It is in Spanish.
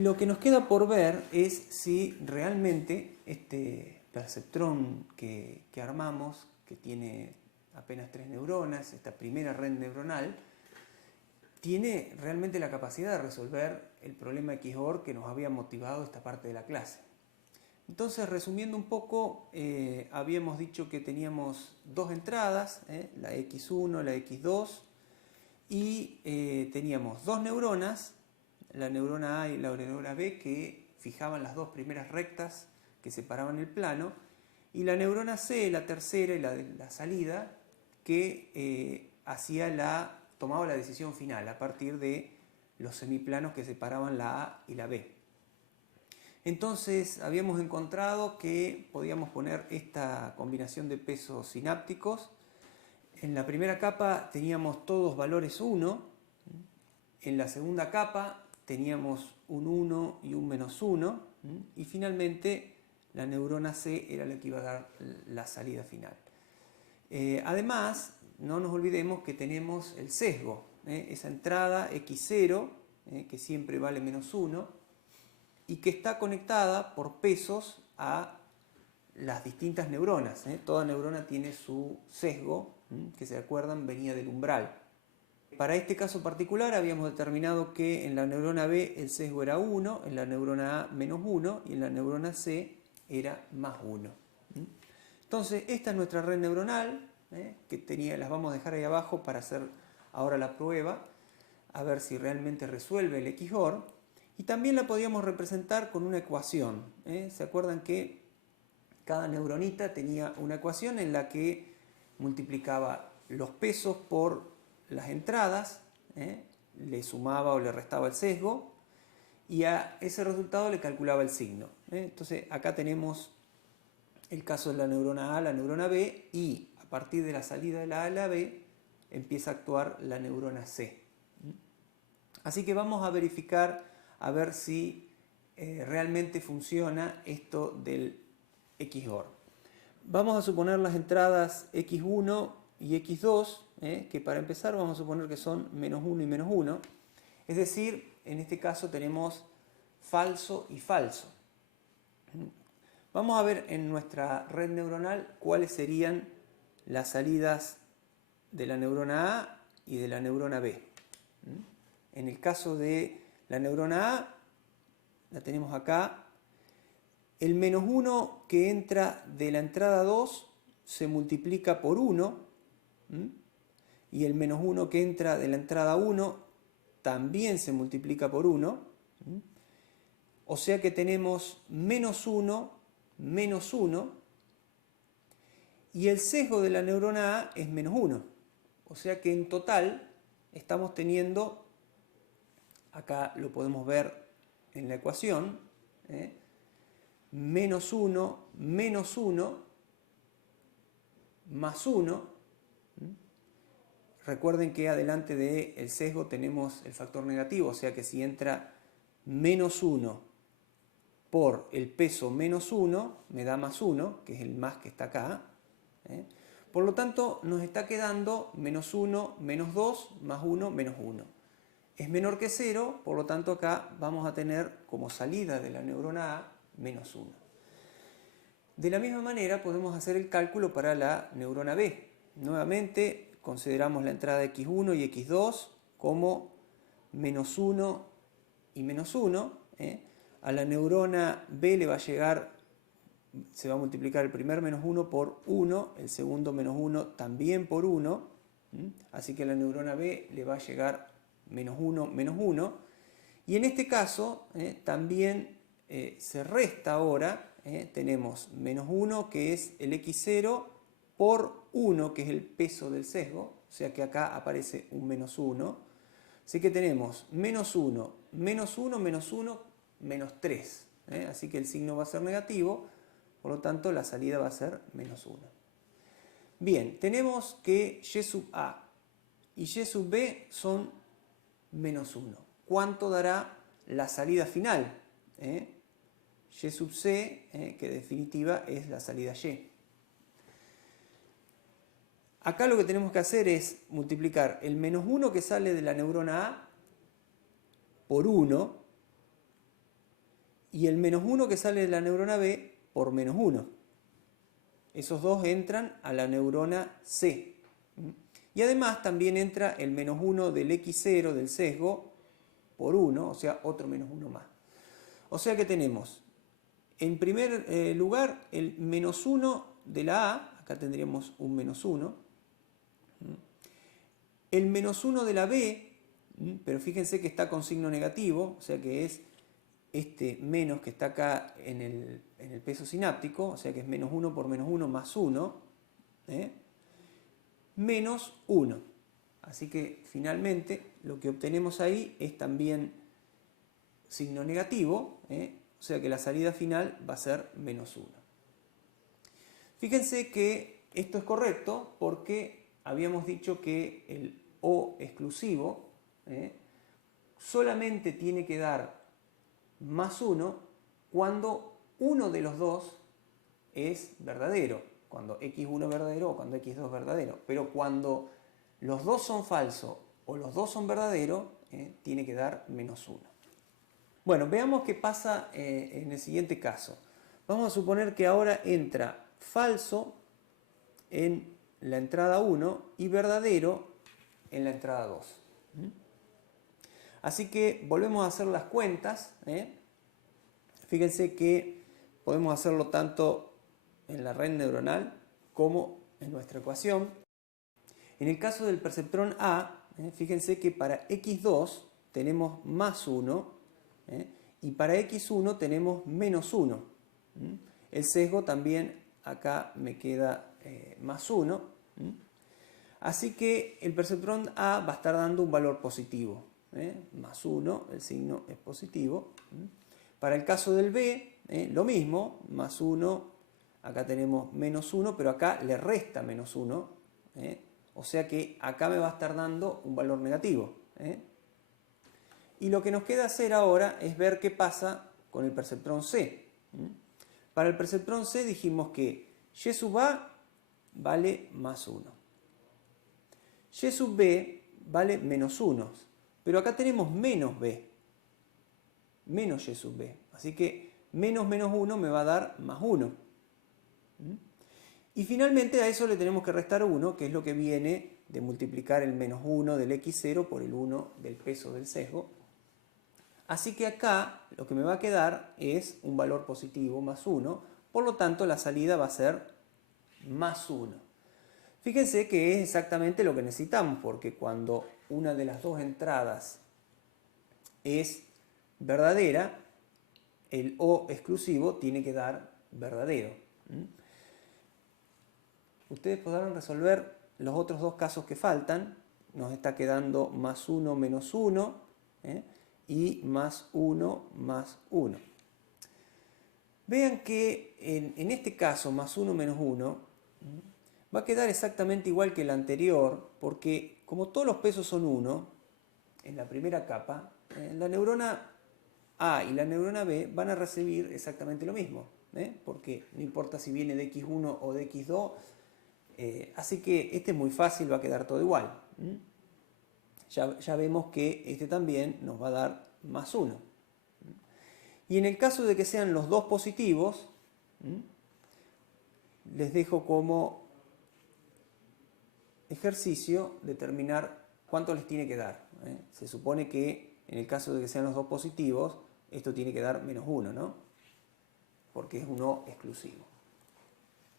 Lo que nos queda por ver es si realmente este perceptrón que armamos, que tiene apenas 3 neuronas, esta primera red neuronal, tiene realmente la capacidad de resolver el problema XOR que nos había motivado esta parte de la clase. Entonces, resumiendo un poco, habíamos dicho que teníamos dos entradas, la X1, la X2, y teníamos dos neuronas, la neurona A y la neurona B, que fijaban las dos primeras rectas que separaban el plano, y la neurona C, la tercera y la salida, que tomaba la decisión final a partir de los semiplanos que separaban la A y la B. Entonces habíamos encontrado que podíamos poner esta combinación de pesos sinápticos. En la primera capa teníamos todos valores 1, en la segunda capa teníamos un 1 y un menos 1, y finalmente la neurona C era la que iba a dar la salida final. Además, no nos olvidemos que tenemos el sesgo, esa entrada X0, que siempre vale menos 1, y que está conectada por pesos a las distintas neuronas. Toda neurona tiene su sesgo, que se acuerdan venía del umbral. Para este caso particular habíamos determinado que en la neurona B el sesgo era 1, en la neurona A menos 1 y en la neurona C era más 1. Entonces esta es nuestra red neuronal, que las vamos a dejar ahí abajo para hacer ahora la prueba, a ver si realmente resuelve el XOR. Y también la podíamos representar con una ecuación. ¿Se acuerdan que cada neuronita tenía una ecuación en la que multiplicaba los pesos por las entradas, le sumaba o le restaba el sesgo, y a ese resultado le calculaba el signo. Entonces acá tenemos el caso de la neurona A, la neurona B, y a partir de la salida de la A a la B empieza a actuar la neurona C. Así que vamos a verificar a ver si realmente funciona esto del XOR. Vamos a suponer las entradas X1 y X2, que para empezar vamos a suponer que son menos 1 y menos 1. Es decir, en este caso tenemos falso y falso. Vamos a ver en nuestra red neuronal cuáles serían las salidas de la neurona A y de la neurona B. En el caso de la neurona A, la tenemos acá. El menos 1 que entra de la entrada 2 se multiplica por 1, y el menos 1 que entra de la entrada 1 también se multiplica por 1. O sea que tenemos menos 1, menos 1, y el sesgo de la neurona A es menos 1. O sea que en total estamos teniendo, acá lo podemos ver en la ecuación, menos 1, menos 1, más 1. Recuerden que adelante del sesgo tenemos el factor negativo, o sea que si entra menos 1 por el peso menos 1, me da más 1, que es el más que está acá. Por lo tanto, nos está quedando menos 1, menos 2, más 1, menos 1. Es menor que 0, por lo tanto acá vamos a tener como salida de la neurona A menos 1. De la misma manera podemos hacer el cálculo para la neurona B. Nuevamente consideramos la entrada X1 y X2 como menos 1 y menos 1. A la neurona B le va a llegar, se va a multiplicar el primer menos 1 por 1, el segundo menos 1 también por 1. Así que a la neurona B le va a llegar menos 1, menos 1. Y en este caso también se resta ahora. Tenemos menos 1 que es el X0 por 1 que es el peso del sesgo, o sea que acá aparece un menos 1. Así que tenemos menos 1, menos 1, menos 1, menos 3. Así que el signo va a ser negativo, por lo tanto la salida va a ser menos 1. Bien, tenemos que Y sub A y Y sub B son menos 1. ¿Cuánto dará la salida final? Y sub C, que en definitiva es la salida Y. Acá lo que tenemos que hacer es multiplicar el menos 1 que sale de la neurona A por 1, y el menos 1 que sale de la neurona B por menos 1. Esos dos entran a la neurona C. Y además también entra el menos 1 del X0 del sesgo por 1, o sea, otro menos 1 más. O sea que tenemos, en primer lugar, el menos 1 de la A, acá tendríamos un menos 1, el menos 1 de la B, pero fíjense que está con signo negativo, o sea que es este menos que está acá en el peso sináptico, o sea que es menos 1 por menos 1 más 1, menos 1. Así que finalmente lo que obtenemos ahí es también signo negativo, o sea que la salida final va a ser menos 1. Fíjense que esto es correcto porque habíamos dicho que el O exclusivo solamente tiene que dar más 1 cuando uno de los dos es verdadero, cuando x1 es verdadero o cuando x2 es verdadero, pero cuando los dos son falsos o los dos son verdaderos, tiene que dar menos 1. Bueno, veamos qué pasa en el siguiente caso. Vamos a suponer que ahora entra falso en la entrada 1 y verdadero en la entrada 2. Así que volvemos a hacer las cuentas. Fíjense que podemos hacerlo tanto en la red neuronal como en nuestra ecuación. En el caso del perceptrón A, fíjense que para x2 tenemos más 1 y para x1 tenemos menos 1. El sesgo también acá me queda más 1. Así que el perceptrón A va a estar dando un valor positivo. Más 1, el signo es positivo. Para el caso del B, lo mismo, más 1, acá tenemos menos 1, pero acá le resta menos 1. O sea que acá me va a estar dando un valor negativo. Y lo que nos queda hacer ahora es ver qué pasa con el perceptrón C. Para el perceptrón C dijimos que Y sub A vale más 1. Y sub B vale menos 1. Pero acá tenemos menos B. Menos Y sub B. Así que menos menos 1 me va a dar más 1. Y finalmente a eso le tenemos que restar 1, que es lo que viene de multiplicar el menos 1 del x0 por el 1 del peso del sesgo. Así que acá lo que me va a quedar es un valor positivo, más 1. Por lo tanto, la salida va a ser más 1. Fíjense que es exactamente lo que necesitamos, porque cuando una de las dos entradas es verdadera, el O exclusivo tiene que dar verdadero. Ustedes podrán resolver los otros dos casos que faltan. Nos está quedando más 1 menos 1 y más 1 más 1. Vean que en este caso, más 1 menos 1, va a quedar exactamente igual que el anterior, porque como todos los pesos son 1, en la primera capa, la neurona A y la neurona B van a recibir exactamente lo mismo, porque no importa si viene de x1 o de x2, así que este es muy fácil, va a quedar todo igual. Ya vemos que este también nos va a dar más 1. Y en el caso de que sean los dos positivos, les dejo como ejercicio determinar cuánto les tiene que dar. Se supone que en el caso de que sean los dos positivos, esto tiene que dar menos 1, ¿no? Porque es un O exclusivo.